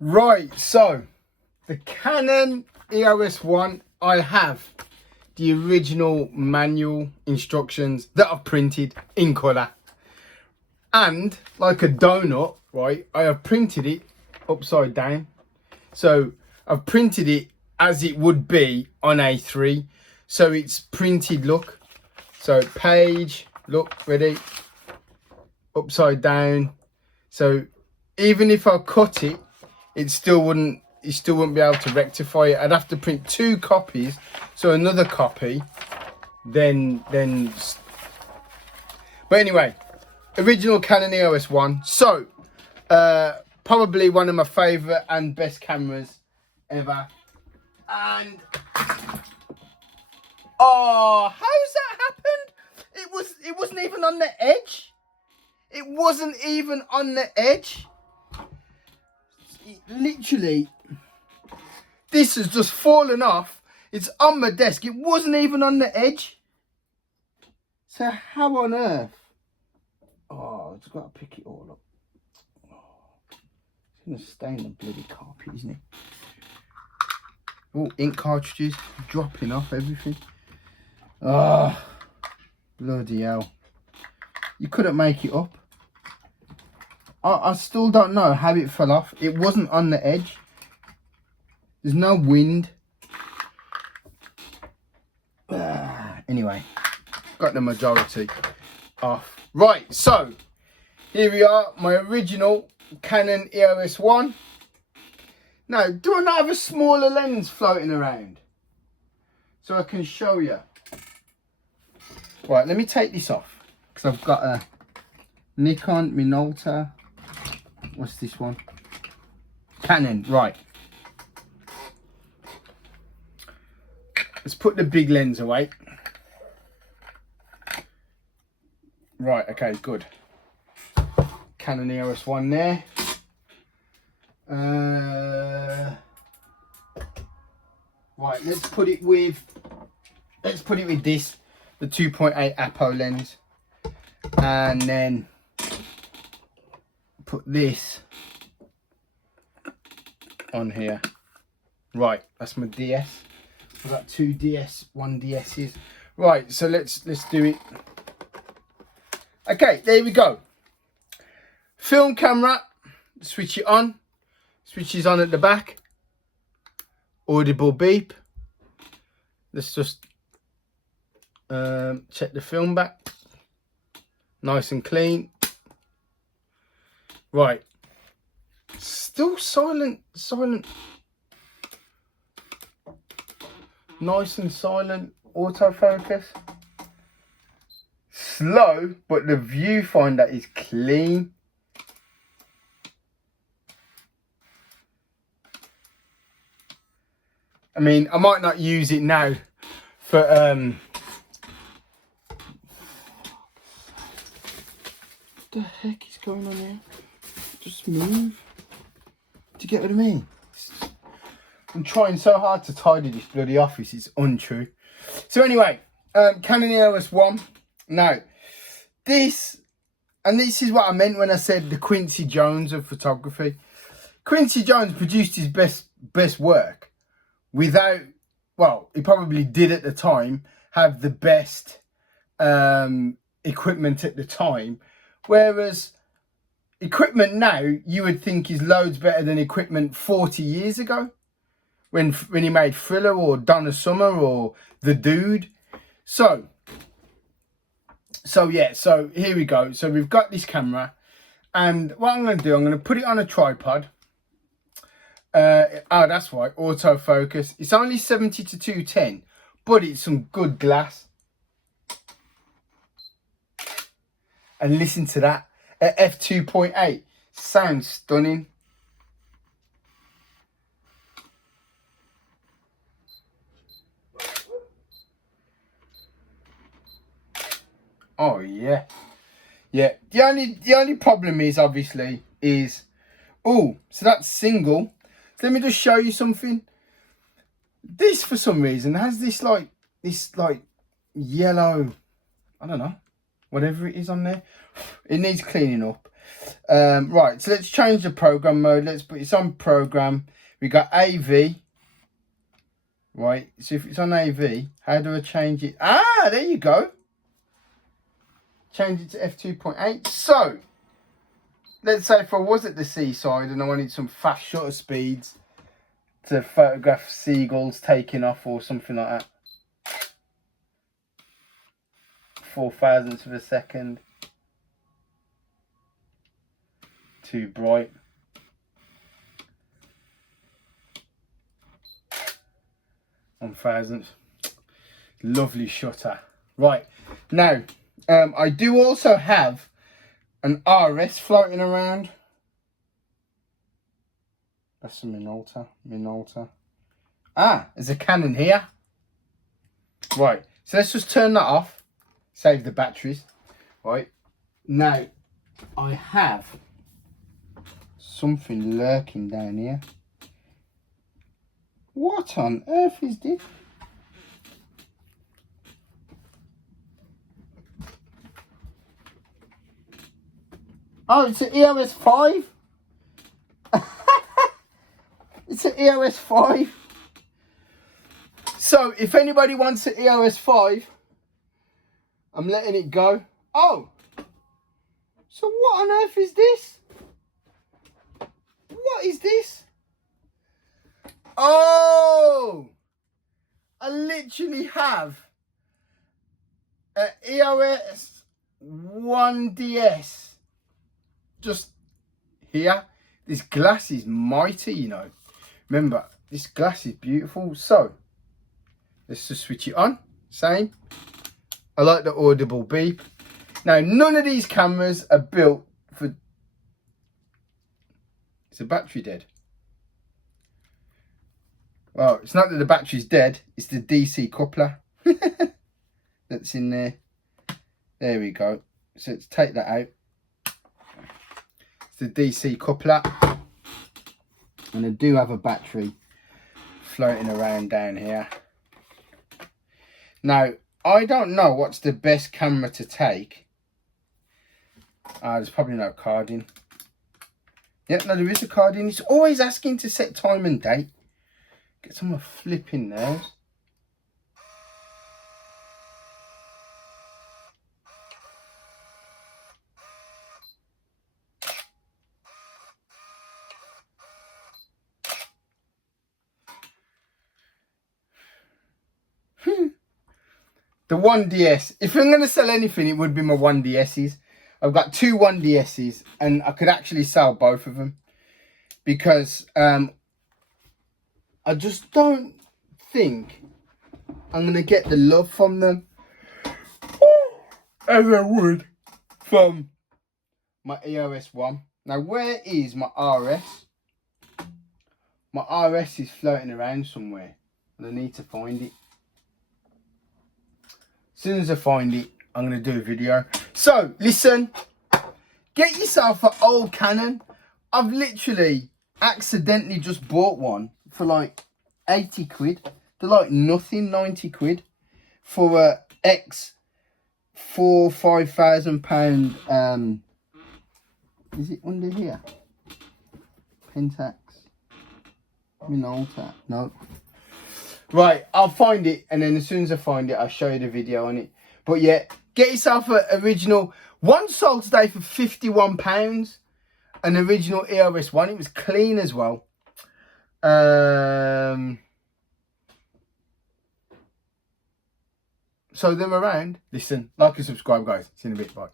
Right, so the Canon EOS 1, I have the original manual instructions that I've printed in colour. And like a donut, right, I have printed it upside down. So I've printed it as it would be on A3. So it's printed, look. So page, look, ready, upside down. So even if I cut it, it still wouldn't be able to rectify it. I'd have to print 2 copies, so another copy, then. But anyway, original Canon EOS 1. So, probably one of my favourite and best cameras ever. And oh, how's that happened? It wasn't even on the edge. It wasn't even on the edge. Literally, this has just fallen off. It's on my desk. It wasn't even on the edge. So how on earth? Oh, I've just got to pick it all up. Oh, it's going to stain the bloody carpet, isn't it? Oh, ink cartridges dropping off everything. Oh, bloody hell. You couldn't make it up. I still don't know how it fell off. It wasn't on the edge. There's no wind. Anyway, got the majority off. Right, so here we are, my original Canon EOS 1. Now, do I not have a smaller lens floating around? So I can show you. Right, let me take this off. Because I've got a Nikon Minolta. What's this one? Canon, right. Let's put the big lens away. Right, okay, good. Canon EOS 1 there. Right, let's put it with this, the 2.8 Apo lens. And then put this on here. Right, that's my DS. I've got 2 DS, 1 DS's. Right, so let's do it. Okay, there we go. Film camera, switch it on. Switches on at the back. Audible beep. Let's just check the film back. Nice and clean. Right. Still silent. Nice and silent. Autofocus. Slow, but the viewfinder is clean. I mean, I might not use it now for what the heck is going on here? Just move. Do you get what I mean? I'm trying so hard to tidy this bloody office, it's untrue. So anyway, Canon EOS 1. Now, this is what I meant when I said the Quincy Jones of photography. Quincy Jones produced his best work without, well, he probably did at the time have the best equipment at the time, whereas equipment now you would think is loads better than equipment 40 years ago when he made Thriller or Donna Summer or The Dude. So yeah, so here we go. So we've got this camera, and what I'm going to do, I'm going to put it on a tripod. Oh, that's right, autofocus. It's only 70 to 210, but it's some good glass. And listen to that, at f2.8, sounds stunning. Oh yeah, yeah. The only problem is obviously oh, so that's single. So let me just show you something. This for some reason has this like yellow, I don't know, whatever it is on there. It needs cleaning up. Right, so let's change the program mode. Let's put it's on program. We got AV. Right, so if it's on AV, how do I change it? Ah, there you go. Change it to f2.8. So, let's say if I was at the seaside and I wanted some fast shutter speeds to photograph seagulls taking off or something like that. 0.004 of a second. Too bright. One thousandth. Lovely shutter. Right, now I do also have an RS floating around. That's a Minolta. Ah, there's a Canon here. Right, so let's just turn that off. Save the batteries. Right, now I have something lurking down here. What on earth is this? Oh, it's an EOS 5. It's an EOS 5. So, if anybody wants an EOS 5, I'm letting it go. Oh, so what on earth is this? What is this? Oh, I literally have an EOS 1DS just here. This glass is mighty, you know. Remember, this glass is beautiful. So, let's just switch it on. Same. I like the audible beep. Now, none of these cameras are built for... Is the battery dead? Well, it's not that the battery's dead. It's the DC coupler that's in there. There we go. So let's take that out. It's the DC coupler. And I do have a battery floating around down here. Now, I don't know what's the best camera to take. There's probably no card in. Yeah, no, there is a card in. It's always asking to set time and date. Get some flipping nerves. The 1DS. If I'm going to sell anything, it would be my 1DSs. I've got two 1DSs and I could actually sell both of them. Because I just don't think I'm going to get the love from them as I would from my EOS 1. Now, where is my RS? My RS is floating around somewhere and I need to find it. As soon as I find it, I'm going to do a video. So, listen, get yourself an old Canon. I've literally accidentally just bought one for like 80 quid. They're like nothing, 90 quid for a £5,000. Is it under here? Pentax. Minolta. No. Right, I'll find it, and then as soon as I find it, I'll show you the video on it. But yeah, get yourself an original. One sold today for £51. An original EOS 1. It was clean as well. So they're around. Listen, like and subscribe, guys. See you in a bit. Bye.